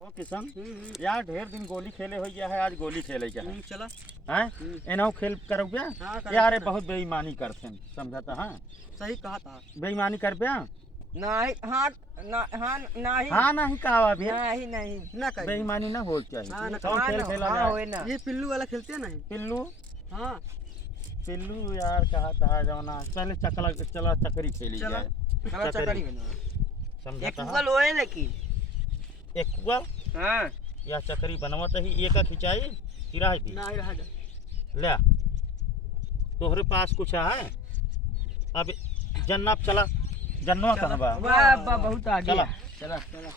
ओ किशन यार ढेर दिन गोली खेले हो गया है, आज गोली खेले क्या है चला हैं एनाऊ खेल करो क्या यार ये बहुत बेईमानी करते हैं समझता हां सही कहा था बेईमानी कर पे नहीं हाँ नहीं हां नहीं कहा अभी नहीं ना कर बेईमानी ना हो चाहिए हाँ, ना कौन खेल खेला हाँ, जाए ये पिल्लू वाला खेलते हैं नहीं पिल्लू हाँ पिल्लू यार कहा था जाना पहले चकला चला चक्री खेली चला जाए चला चकरी समझता एक गूगल होए लेकिन एक कुआ हाँ या चक्री बनवत ही एक खिंचाई किराए दी नहीं रहा जा ले तोहरे पास कुछ है अब जन्नत चला जन्नवा कहाँ बा वाह बहुत आगे चला चला चला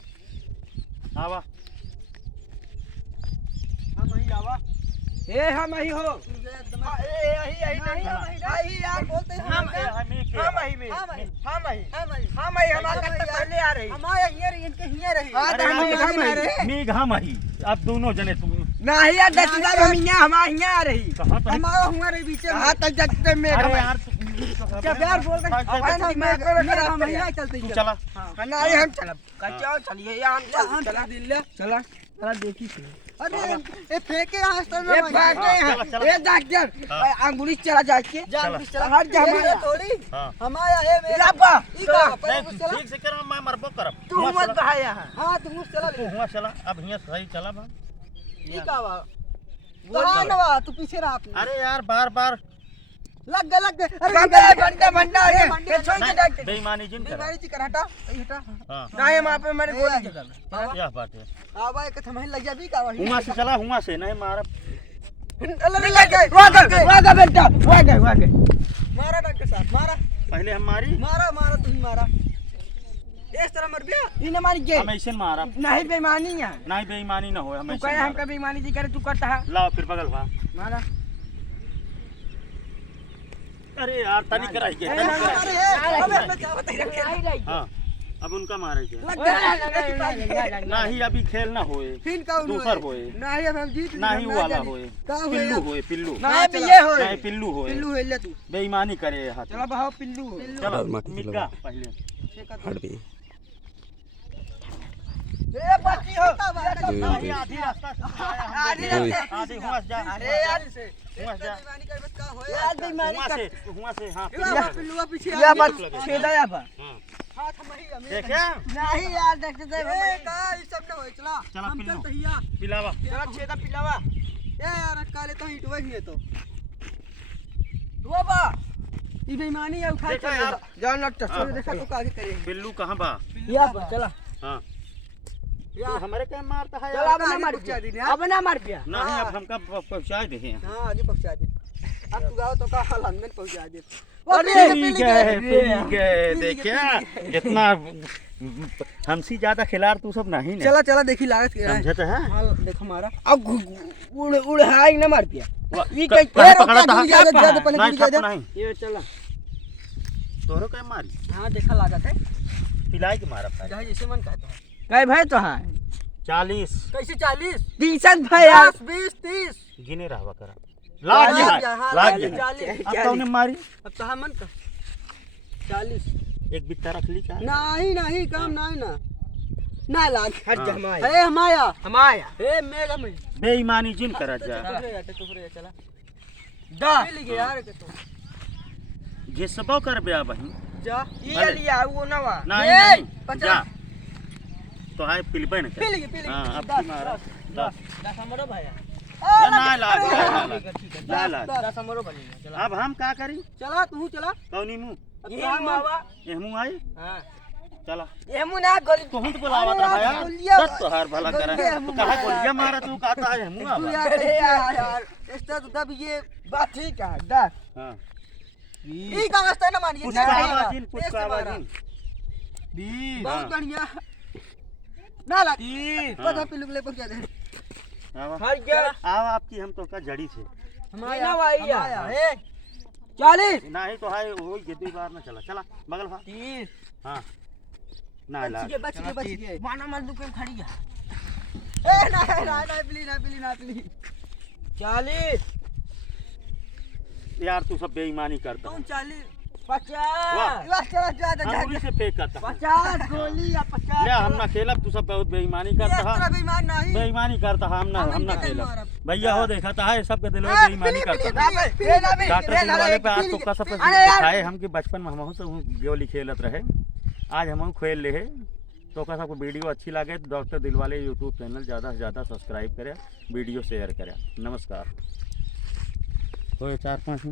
आवा हम ही आवा ए हम ही हो ए यही नहीं यार बोलते हैं हम ही में हम ही हमारा कल पहले आ रही हमारे हियर इनके हियर रही हम ही अब दोनों जने तुम नहीं यार दसदा हम यहाँ हमारे यहाँ आ रही हमारा हमारे बीच में हां तक जत्ते में अरे यार क्या प्यार बोल रहे मैं हम यहाँ चलते तू चला नहीं हम चला कच्चा चलिए यार हम चला दिल्ली चला चला देखी अरे ये फेंके रास्ते में ये फेंके ये डॉक्टर अंगुली चला जाके चला हट जा हमारा थोड़ी हमारा है मेरा अब्बा ठीक से कर मैं मरबो करब तू मत बहाया हां तू चला तू हुआ चला अब हिया सही चला बा ठीक आवा कहां नवा तू पीछे रहा अरे यार बार लग गए अरे बंदा ये छोड़ के डॉक्टर बेईमानी जिन कर बेईमानी जी कर हटा हां नहीं वहां पे मैंने गोली चला यह बात है आवा एक थमही लग जा भी का हुआ से चला हुआ से नहीं मारा वागा बेटा वागा मारा डॉक्टर साहब मारा पहले हम मारी मारा तुम मारा इस तरह मर गया इने मारी के हम ऐसे मारा नहीं बेईमानी है नहीं बेईमानी ना हो हम तू ऐसे कहे हमका बेईमानी जी करे तू करता है लाओ फिर बगल भा मारा अरे यार तनी कराई के हां अब उनका मारे के नहीं अभी खेल ना होए दूसर होए नहीं अब हम जीत नहीं वाला होए पिल्लू होए पिल्लू नहीं ये होए नहीं पिल्लू होए पिल्लू है ले तू बेईमानी करे हाथ चलो बहाओ पिल्लू चलो मिटा पहले हट भी ए बाकी हो आधी रास्ता आधी हुआ जा अरे यार हुआ जा बेईमानी कर बस का होए यार बेईमानी हुआ से हां पिल्लू पीछे या बात छेदा या बा हां हाथ मही हमें देखा नहीं यार देखते थे ए का ई सब न होए चला चला हम पिल्लू चलते हिया पिलावा चला छेदा पिलावा ए यार काले तो हिटवे ही है तो वो बा ई बेईमानी है उठा देखा यार जा नट छोड़ देखा तो आगे करेंगे पिल्लू कहां बा या बा चला हां तू हमारे क्या मारता है चल अब ना मार दिया अब ना मार दिया नहीं अब हमका पहुंचा दे हैं हां आगे पहुंचा दे अब तू गाओ तो का हाल में पहुंचा दे ठीक है देखिए इतना हमसी ज्यादा खिलाड़ तू सब नहीं ने चला देखी लागत के समझते हैं हां देखो मारा अब उड़ हाई ना मार दिया ये पकड़ा था नहीं ये चला तोरो क्या मारी हां देखा लागत है पिलाई के मारा था जैसे मन कहता है काय भाई तो हां 40 कैसे 40 30 भाई 20 30 गिने रहवा करा लाग गया अब तो ने मारी अब तो मन का 40 एक बित्ता रख ली क्या नहीं काम नहीं ना लाग हट जा हमाया ए हमाया ए मेरा में बेईमानी जिन करा जा चला दा मिल गया यार के तो घिसबो कर बे बहन जा ये लिया वो नवा नहीं जा तो हाय पिलबे न कर हां अब मारा 10 हमरो भैया ना ला 10 हमरो बनी चला अब हम का करी चला तू चला कौनी मुंह ये मावा एहमू आई हां चला एहमू ना गोली तो हम तो बुलावत रहा यार दस तो हार भला करा तो कहा गोलियां मारा तू कहता है एहमू आवा यार इसका तो दब ये बात ठीक है 10 हां ई का रास्ता ना मानिए कुछ का आवाज 20 बहुत बढ़िया ना ला 30 पता पिल्लू ले पहुंचा दे हर गया आव आपकी हम तो का जड़ी से हमारा आया है 40 नहीं तो है वो कितनी बार ना चला बगल भा 30 हां ना ला बच गए माना मत दुकान खड़ी है ए ना प्लीज 40 यार तू सब बेईमानी करता कौन 40 50 बस चला जा अंगूरी से फेंक करता 50 गोली या 50 ले हम ना खेलब, तू सब बहुत बेईमानी करता है, बेईमान नहीं बेईमानी करता है, हम ना खेलब भैया हो देखा है सबके दिल में बेईमानी करता है। डॉक्टर दिलवाले पे आज तो कसम से दिखाए हम कि बचपन में हम तो गोली खेलत रहे, आज हम खेल ले है। तो का सबको वीडियो अच्छी लगे तो डॉक्टर दिलवाले यूट्यूब चैनल ज़्यादा से ज़्यादा सब्सक्राइब करें, वीडियो शेयर करें। नमस्कार। तो 4-5 मिनट